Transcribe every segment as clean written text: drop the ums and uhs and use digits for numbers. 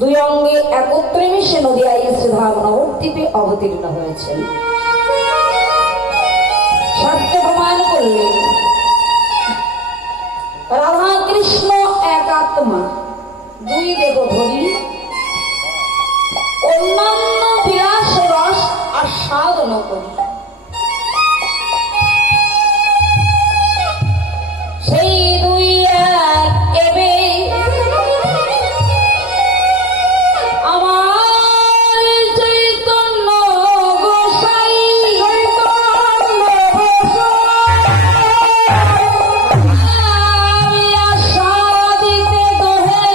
দুই অঙ্গে একত্রে মিশে নদিয়ায় শ্রীধাম নবদ্বীপে অবতীর্ণ হয়েছেন। শাস্ত্র প্রমাণ করলেন রাধা কৃষ্ণ এক আত্মা, দুই দেহধরী, অন্যান্য বিলাস রস আস্বাদন করি। সেই দুই এক এবে আমার চৈতন্য গোসাই আমি আশা দিতে দোহে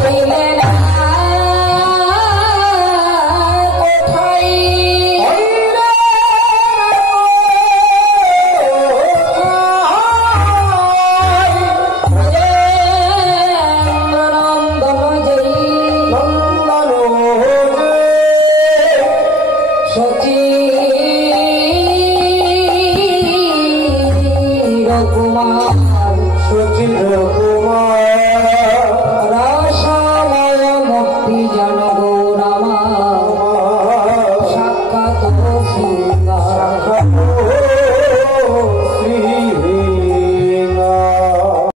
বলিলেন কোথায় সচির